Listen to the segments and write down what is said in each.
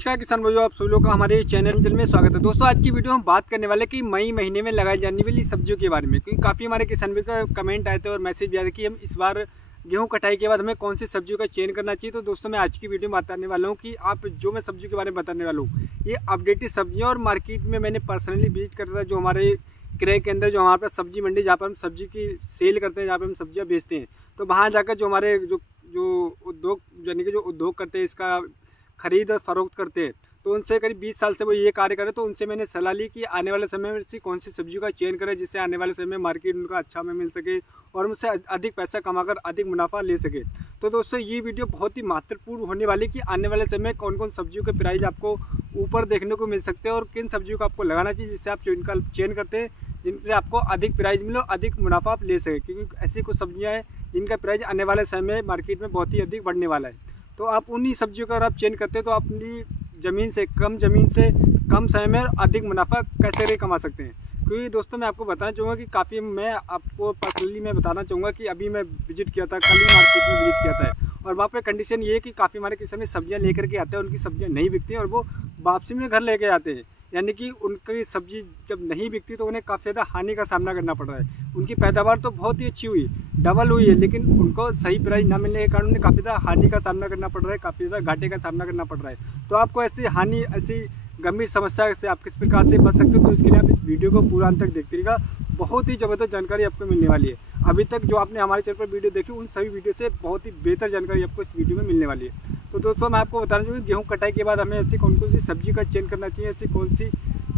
नमस्कार किसान भाइयों, आप सभी लोगों का हमारे चैनल में स्वागत है। दोस्तों आज की वीडियो हम बात करने वाले कि मई महीने में लगाई जाने वाली सब्जियों के बारे में, क्योंकि काफ़ी हमारे किसान भाई का कमेंट आए थे और मैसेज भी आया था कि हम इस बार गेहूं कटाई के बाद हमें कौन सी सब्जियों का चयन करना चाहिए। तो दोस्तों मैं आज की वीडियो में बताने वाला हूँ कि आप जो मैं सब्जियों के बारे में बताने वाला हूँ ये अपडेटेड सब्जियाँ और मार्केट में मैंने पर्सनली विजिट कर रहा था, जो हमारे क्रय के अंदर जो हमारे पास सब्जी मंडी जहाँ पर हम सब्जी की सेल करते हैं, जहाँ पर हम सब्जियाँ बेचते हैं, तो वहाँ जाकर जो हमारे जो उद्योग यानी कि जो उद्योग करते हैं, इसका खरीद और फरोख्त करते हैं, तो उनसे करीब 20 साल से वो ये कार्य करें। तो उनसे मैंने सलाह ली कि आने वाले समय में कौन सी सब्जियों का चयन करें जिससे आने वाले समय में मार्केट उनका अच्छा में मिल सके और उनसे अधिक पैसा कमाकर अधिक मुनाफा ले सके। तो दोस्तों ये वीडियो बहुत ही महत्वपूर्ण होने वाली कि आने वाले समय में कौन कौन सब्जियों के प्राइस आपको ऊपर देखने को मिल सकते हैं और किन सब्जियों को आपको लगाना चाहिए जिससे आप चयन करते हैं, जिनसे आपको अधिक प्राइस मिले, अधिक मुनाफा आप ले सके। क्योंकि ऐसी कुछ सब्जियाँ हैं जिनका प्राइस आने वाले समय में मार्केट में बहुत ही अधिक बढ़ने वाला है। तो आप उन्हीं सब्जियों का अगर आप चयन करते हैं तो अपनी ज़मीन से कम समय में अधिक मुनाफा कैसे कमा सकते हैं। क्योंकि दोस्तों मैं आपको बताना चाहूँगा कि काफ़ी मैं आपको पर्सनली मैं बताना चाहूँगा कि अभी मैं विजिट किया था, कल ही मार्केट में विजिट किया था, और वहाँ पे कंडीशन ये है कि काफ़ी हमारे किसान सब्जियाँ लेकर के आते हैं, उनकी सब्जियाँ नहीं बिकती हैं और वो वापसी में घर लेके आते हैं। यानी कि उनकी सब्जी जब नहीं बिकती तो उन्हें काफ़ी ज़्यादा हानि का सामना करना पड़ रहा है। उनकी पैदावार तो बहुत ही अच्छी हुई, डबल हुई है, लेकिन उनको सही प्राइस ना मिलने के कारण उन्हें काफ़ी ज़्यादा हानि का सामना करना पड़ रहा है, काफ़ी ज़्यादा घाटे का सामना करना पड़ रहा है। तो आपको ऐसी गंभीर समस्या से आप किस प्रकार से बच सकते हो, तो इसके लिए आप इस वीडियो को पूरा अंत तक देखते रहिएगा। बहुत ही ज़बरदस्त जानकारी आपको मिलने वाली है। अभी तक जो आपने हमारे चैनल पर वीडियो देखी उन सभी वीडियो से बहुत ही बेहतर जानकारी आपको इस वीडियो में मिलने वाली है। तो दोस्तों मैं आपको बताना चाहूँगी गेहूँ कटाई के बाद हमें ऐसी कौन कौन सी सब्जी का चयन करना चाहिए, ऐसी कौन सी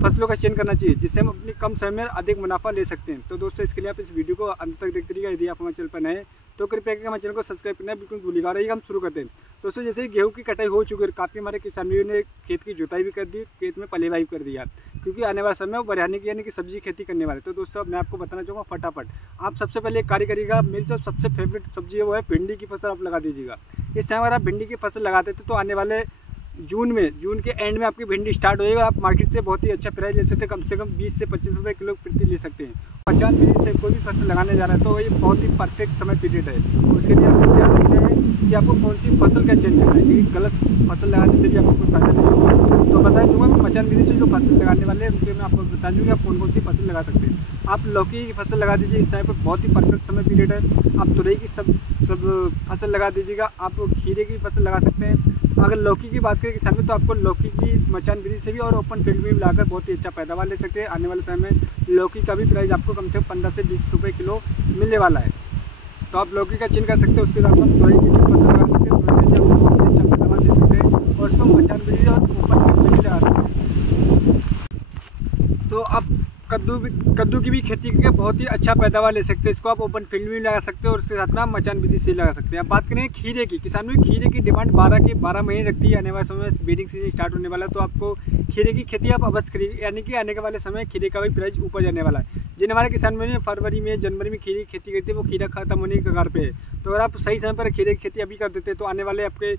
फसलों का चयन करना चाहिए जिससे हम अपनी कम समय में अधिक मुनाफा ले सकते हैं। तो दोस्तों इसके लिए आप इस वीडियो को अंत तक देखते रहिएगा। यदि आप हमारे चैनल पर नए हैं तो कृपया करके हमारे चैनल को सब्सक्राइब करना बिल्कुल भूलिएगा। रहिएगा हम शुरू करते हैं। दोस्तों जैसे गेहूं की कटाई हो चुकी है, काफ़ी हमारे किसानों ने खेत की जुताई भी कर दी, खेत में पलेवाई भी कर दिया, क्योंकि आने वाले समय में बरहाने की यानी कि सब्जी खेती करने वाले। तो दोस्तों मैं आपको बताना चाहूँगा फटाफट आप सबसे पहले एक कार्य करिएगा। मेरी जो सबसे फेवरेट सब्जी है वो है भिंडी की फसल आप लगा दीजिएगा। इस टाइम अगर आप भिंडी की फसल लगाते थे तो आने वाले जून के एंड में आपकी भिंडी स्टार्ट हो जाएगा। आप मार्केट से बहुत ही अच्छा प्राइस ले सकते हैं, कम से कम 20 से 25 रुपये किलो प्रति ले सकते हैं। 50 दिन से कोई भी फसल लगाने जा रहा है तो ये बहुत ही परफेक्ट समय पीरियड है। तो उसके लिए आपको ध्यान रखना है कि आपको कौन सी फसल का चयन करना है, क्योंकि गलत फसल लगाने से भी आपको कोई फायदा नहीं होगा। तो बताया दूँगा मैं मचान विधि से जो फसल लगाने वाले हैं उनके मैं आपको बता दूँगी आप कौन कौन सी फसल लगा सकते हैं। आप लौकी की फसल लगा दीजिए, इस टाइम पर बहुत ही परफेक्ट समय पीरियड है। आप तुरई की सब फसल लगा दीजिएगा। आप खीरे की फसल लगा सकते हैं। अगर लौकी की बात करें किसान में तो आपको लौकी की मचान विधि से भी और ओपन फील्ड में भी लाकर बहुत ही अच्छा पैदावार ले सकते हैं। आने वाले समय में लौकी का भी प्राइस आपको कम से कम 15 से 20 रुपये किलो मिलने वाला है। तो आप लौकी का चयन कर सकते हैं। उसके साथ हम तुरई की भी फसल लगा सकते हैं, तुरई से आपको बहुत ही अच्छा पैदावार ले सकते हैं और उसको मचान विधि और ओपन फील्ड में भी लगा सकते हैं। तो आप कद्दू की भी खेती करके बहुत ही अच्छा पैदावार ले सकते हैं। इसको आप ओपन फील्ड में भी लगा सकते हैं और उसके साथ में आप मचान विधि से लगा सकते हैं। अब बात करें खीरे की, किसान में खीरे की डिमांड 12 महीने रखती है। आने वाले समय में ब्रीडिंग सीजन स्टार्ट होने वाला है, तो आपको खीरे की खेती आप अवश्य करिए, यानी कि आने वाले समय खीरे का भी प्राइस ऊपर जाने वाला है। जिन हमारे किसान में फरवरी में जनवरी में खीरे की खेती करते हैं वो खीरा खत्म होने के कगार पे है। तो अगर आप सही समय पर खीरे की खेती अभी कर देते हैं तो आने वाले आपके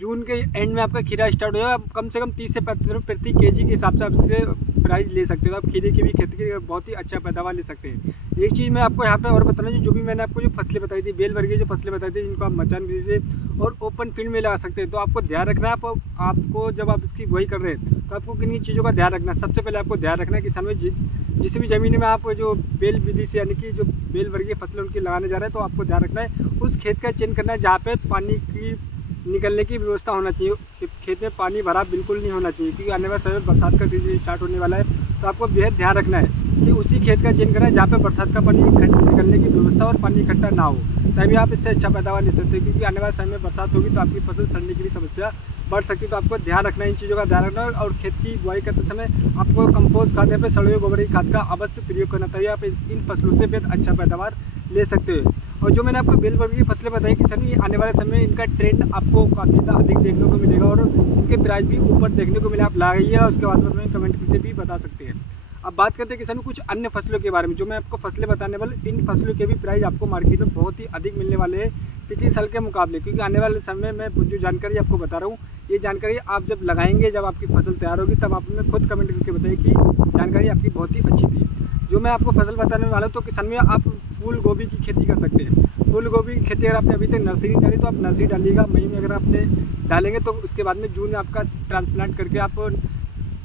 जून के एंड में आपका खीरा स्टार्ट हो जाएगा। कम से कम 30 से 35 रुपये प्रति केजी के हिसाब से आप इसके प्राइस ले सकते हो। आप खीरे की भी खेती के बहुत ही अच्छा पैदावार ले सकते हैं। एक चीज़ मैं आपको यहाँ पे और बताना चाहिए, जो भी मैंने आपको जो फसलें बताई थी, बेल वर्गीय जो फसलें बताई थी, जिनको आप मचान विधि से और ओपन फील्ड में लगा सकते हैं। तो आपको ध्यान रखना है, आपको जब आप इसकी बुआई कर रहे हैं तो आपको किन चीज़ों का ध्यान रखना है। सबसे पहले आपको ध्यान रखना है किसान में जिस भी ज़मीन में आप जो बेल विधि से यानी कि जो बेल वर्गीय फसलें उनकी लगाने जा रहे हैं, तो आपको ध्यान रखना है उस खेत का चयन करना है जहाँ पे पानी की निकलने की व्यवस्था होना चाहिए। खेत में पानी भरा बिल्कुल नहीं होना चाहिए, क्योंकि आने वाले समय बरसात का सीजन स्टार्ट होने वाला है। तो आपको बेहद ध्यान रखना है कि उसी खेत का चयन करना है जहाँ पे बरसात का पानी निकलने की व्यवस्था और पानी इकट्ठा ना हो, तभी आप इससे अच्छा पैदावार ले सकते हैं। क्योंकि आने वाले समय में बरसात होगी तो आपकी फसल सड़ने की भी समस्या बढ़ सकती है। तो आपको ध्यान रखना है, इन चीज़ों का ध्यान रखना है। और खेत की बुआई करते समय आपको कंपोस्ट खाद या फिर सड़े गोबर की खाद का अवश्य प्रयोग करना चाहिए। आप इन फसलों से बेहद अच्छा पैदावार ले सकते हैं। और जो मैंने आपको बेल वर्गीय फसलें बताई किसान, ये आने वाले समय में इनका ट्रेंड आपको काफ़ी ज़्यादा अधिक देखने को मिलेगा और इनके प्राइस भी ऊपर देखने को मिले। आप लगाइए और उसके बाद में कमेंट करके भी बता सकते हैं। अब बात करते हैं किसान कुछ अन्य फसलों के बारे में। जो मैं आपको फसलें बताने वाले, इन फसलों के भी प्राइस आपको मार्केट में बहुत ही अधिक मिलने वाले हैं पिछले साल के मुकाबले। क्योंकि आने वाले समय में जो जानकारी आपको बता रहा हूँ, ये जानकारी आप जब लगाएंगे, जब आपकी फसल तैयार होगी, तब आप हमें खुद कमेंट करके बताइए कि जानकारी आपकी बहुत ही अच्छी थी। जो मैं आपको फसल बताने वाला हूँ, तो किसान में आप फूल गोभी की खेती कर सकते हैं। फूल गोभी की खेती अगर आपने अभी तक नर्सरी डाली तो आप नर्सरी डालिएगा। मई में अगर आपने डालेंगे तो उसके बाद में जून में आपका ट्रांसप्लांट करके आप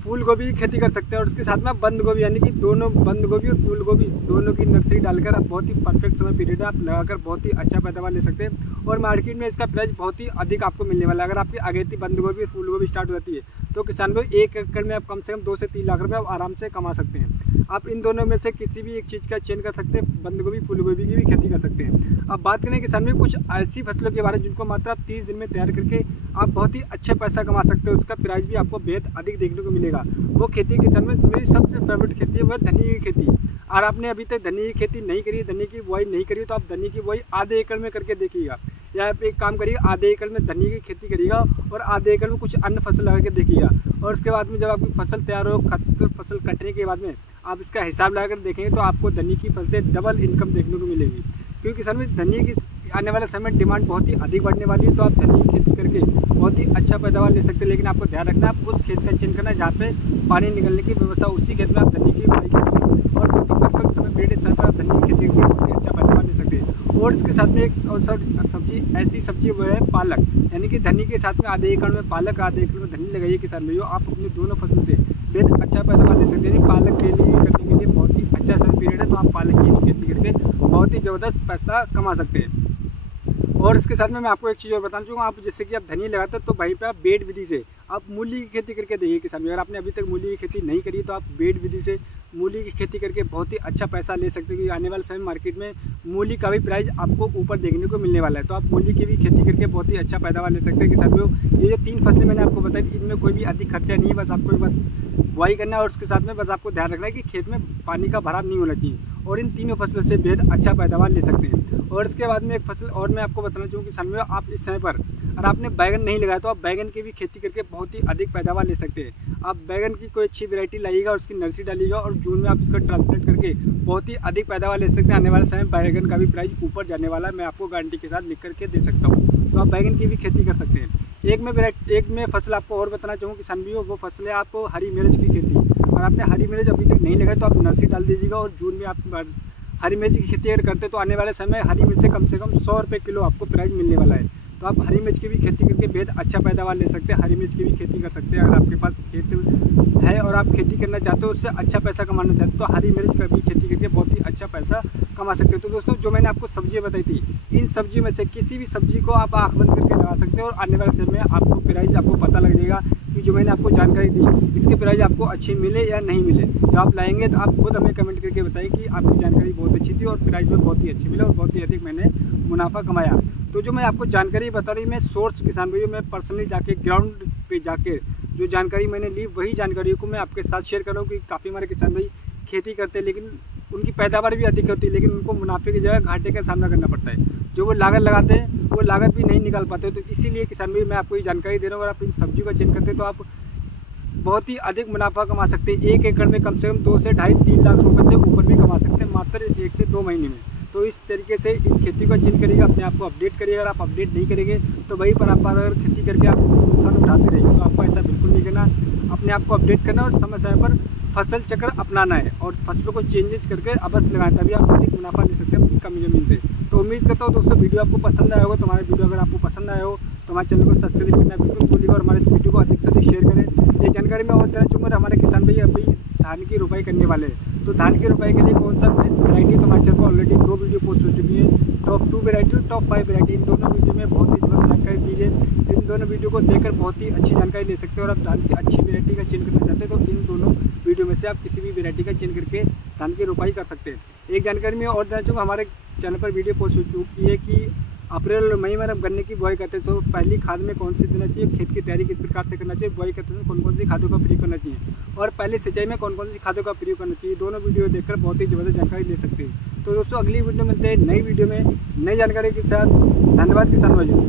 फूल गोभी की खेती कर सकते हैं। और उसके साथ में बंद गोभी, यानी कि दोनों बंद गोभी और फूल गोभी दोनों की नर्सरी डालकर आप बहुत ही परफेक्ट समय पीरियड है, आप लगाकर बहुत ही अच्छा पैदावार ले सकते हैं। और मार्केट में इसका प्राइस बहुत ही अधिक आपको मिलने वाला है। अगर आपकी अगेती बंद गोभी और फूल गोभी स्टार्ट हो जाती है तो किसान भाई 1 एकड़ में आप कम से कम 2 से 3 लाख रुपये आप आराम से कमा सकते हैं। आप इन दोनों में से किसी भी एक चीज़ का चयन कर सकते हैं, बंद गोभी फूल गोभी की भी खेती कर सकते हैं। अब बात करें किसान में कुछ ऐसी फसलों के बारे में जिनको मात्र आप 30 दिन में तैयार करके आप बहुत ही अच्छा पैसा कमा सकते हो, उसका प्राइस भी आपको बेहद अधिक देखने को मिलेगा। वो खेती किसान में मेरी सबसे फेवरेट खेती है, वह धनिया की खेती। और आपने अभी तक धनिया की खेती नहीं करी, धनिया की बुआई नहीं करी, तो आप धनिया की बुआई आधे एकड़ में करके देखिएगा। या आप एक काम करिएगा, आधे एकड़ में धनिया की खेती करिएगा और आधे एकड़ में कुछ अन्य फसल लगा के देखिएगा। और उसके बाद में जब आपकी फसल तैयार हो, फसल कटने के बाद में आप इसका हिसाब लगाकर देखेंगे तो आपको धनिया की फसल से डबल इनकम देखने को मिलेगी। क्योंकि किसान में धनिया की आने वाले समय में डिमांड बहुत ही अधिक बढ़ने वाली है, तो आप धनिया की खेती करके बहुत ही अच्छा पैदावार ले सकते हैं। लेकिन आपको ध्यान रखना है, आप उस खेत का चयन करना है जहाँ पे पानी निकलने की व्यवस्था, उसी खेत में आप धनिया की बुआई करेंगे और बहुत ही परफेक्ट समय पीरियड समय पर आप धनिया की खेती करके बहुत ही अच्छा पैदावार ले सकते हैं। और इसके साथ में एक और सब्जी, ऐसी सब्जी वो है पालक, यानी कि धनिया के साथ में आधे एकड़ में पालक, आधे एकड़ में धनिया लगाइए किसान भाइयों। आप अपने दोनों फसल से बेहद अच्छा पैदावार ले सकते हैं। पालक के लिए करने के लिए बहुत ही अच्छा समय पीरियड है, तो आप पालक की भी खेती करके बहुत ही ज़बरदस्त पैसा कमा सकते हैं। और इसके साथ में मैं आपको एक चीज़ और बताना चाहूँगा, आप जैसे कि आप धनिया लगाते हैं तो वहीं पे आप बेड विधि से आप मूली की खेती करके देखिए किसान भाई। अगर आपने अभी तक मूली की खेती नहीं करी तो आप बेड विधि से मूली की खेती करके बहुत ही अच्छा पैसा ले सकते हैं। क्योंकि आने वाले समय मार्केट में मूली का भी प्राइस आपको ऊपर देखने को मिलने वाला है, तो आप मूली की भी खेती करके बहुत ही अच्छा पैदावार ले सकते हैं किसान भाई। ये जो 3 फसलें मैंने आपको बताई थी, इनमें कोई भी अधिक खर्चा नहीं है, बस आपको बस बुआई करना है और उसके साथ में बस आपको ध्यान रखना है कि खेत में पानी का भराव नहीं होना चाहिए। और इन तीनों फसलों से बेहद अच्छा पैदावार ले सकते हैं। और इसके बाद में एक फसल और मैं आपको बताना चाहूँगा किसान भाई, आप इस समय पर अगर आपने बैगन नहीं लगाया तो आप बैगन की भी खेती करके बहुत ही अधिक पैदावार ले सकते हैं। आप बैगन की कोई अच्छी वैरायटी लाइएगा, उसकी नर्सरी डालिएगा और जून में आप उसका ट्रांसप्लांट करके बहुत ही अधिक पैदावार ले सकते हैं। आने वाले समय बैगन का भी प्राइस ऊपर जाने वाला है, मैं आपको गारंटी के साथ लिख करके दे सकता हूँ। तो आप बैगन की भी खेती कर सकते हैं। एक में फसल आपको और बताना चाहूँगा किसान भाइयों, वो फसल है आपको हरी मिर्च की खेती। अगर आपने हरी मिर्च अभी तक नहीं लगाई तो आप नर्सरी डाल दीजिएगा और जून में आप हरी मिर्च की खेती अगर करते हैं तो आने वाले समय हरी मिर्च से कम 100 रुपये किलो आपको प्राइस मिलने वाला है। तो आप हरी मिर्च की भी खेती करके बेहद अच्छा पैदावार ले सकते हैं। हरी मिर्च की भी खेती कर सकते हैं। अगर आपके पास खेत है और आप खेती करना चाहते हो, उससे अच्छा पैसा कमाना चाहते हो, तो हरी मिर्च का भी खेती करके बहुत ही अच्छा पैसा कमा सकते हो। तो दोस्तों, जो मैंने आपको सब्जियाँ बताई थी, इन सब्जी में से किसी भी सब्जी को आप आँख बंद करके लगा सकते हो और आने वाले समय में आपको प्राइस आपको पता लग जाएगा कि जो मैंने आपको जानकारी दी इसके प्राइस आपको अच्छी मिले या नहीं मिले। जब आप लाएंगे तो आप खुद हमें कमेंट करके बताएं कि आपकी जानकारी बहुत अच्छी थी और प्राइस में बहुत ही अच्छी मिले और बहुत ही अधिक मैंने मुनाफा कमाया। तो जो मैं आपको जानकारी बता रही, मैं सोर्स किसान भाइयों में पर्सनली जाके ग्राउंड पे जाके जो जानकारी मैंने ली, वही जानकारी को मैं आपके साथ शेयर कर रहा हूँ। कि काफ़ी हमारे किसान भाई खेती करते हैं लेकिन उनकी पैदावार भी अधिक होती है, लेकिन उनको मुनाफे की जगह घाटे का सामना करना पड़ता है। जो वो लागत लगाते हैं वो लागत भी नहीं निकाल पाते। तो इसीलिए किसान भाई मैं आपको ये जानकारी दे रहा हूँ। अगर आप इन सब्जियों का चयन करते हैं तो आप बहुत ही अधिक मुनाफा कमा सकते हैं। 1 एकड़ में कम से कम 2 से 2.5-3 लाख रुपए से ऊपर भी कमा सकते हैं मात्र 1 से 2 महीने में। तो इस तरीके से इन खेती का चयन करिएगा, अपने आप को अपडेट करिएगा। अगर आप अपडेट नहीं करेंगे तो वहीं पर आप अगर खेती करके आप नुकसान उठाते रहेंगे, तो आपको ऐसा बिल्कुल नहीं करना। अपने आप को अपडेट करना और समय समय पर फसल चक्र अपनाना है और फसलों को चेंजेस करके अवश्य लगाएं, तभी आप अधिक मुनाफा ले सकते हैं अपनी कम ज़मीन से। तो उम्मीद करता हूँ दोस्तों वीडियो आपको पसंद आया होगा। तो हमारे वीडियो अगर आपको पसंद आया हो तो हमारे चैनल को सब्सक्राइब करना बिल्कुल भूलिएगा और हमारे इस वीडियो को अधिक से अधिक शेयर करें। ये जानकारी मैं और देना चाहूँगा, हमारे किसान भाई अभी धान की रोपाई करने वाले हैं। तो धान की रोपाई के लिए कौन सा वैरायटी, तो हमारे चैनल पर ऑलरेडी 2 वीडियो पोस्ट हो चुकी है। टॉप 2 वैरायटी और टॉप 5 वैरायटी, इन दोनों वीडियो में बहुत ही जबरदस्त जानकारी दी है। इन दोनों वीडियो को देखकर बहुत ही अच्छी जानकारी ले सकते हैं। और आप धान की अच्छी वैरायटी का चयन करना चाहते हैं तो इन दोनों वीडियो में से आप किसी भी वैरायटी का चयन करके धान की रोपाई कर सकते हैं। एक जानकारी में और देना चाहूँगा, हमारे चैनल पर वीडियो पोस्ट हो चुकी है कि अप्रैल और मई में गन्ने की बुआई करते हैं तो पहली खाद में कौन सी देना चाहिए, खेत की तैयारी किस प्रकार से करना चाहिए, बुआई करते हैं कौन कौन सी खादों का प्रयोग करना चाहिए और पहले सिंचाई में कौन कौन सी खादों का प्रयोग करना चाहिए। दोनों वीडियो देखकर बहुत ही ज़बरदस्त जानकारी ले सकते हैं। तो दोस्तों, अगली वीडियो मिलते हैं नई वीडियो में नई जानकारी के साथ। धन्यवाद किसान भाइयों।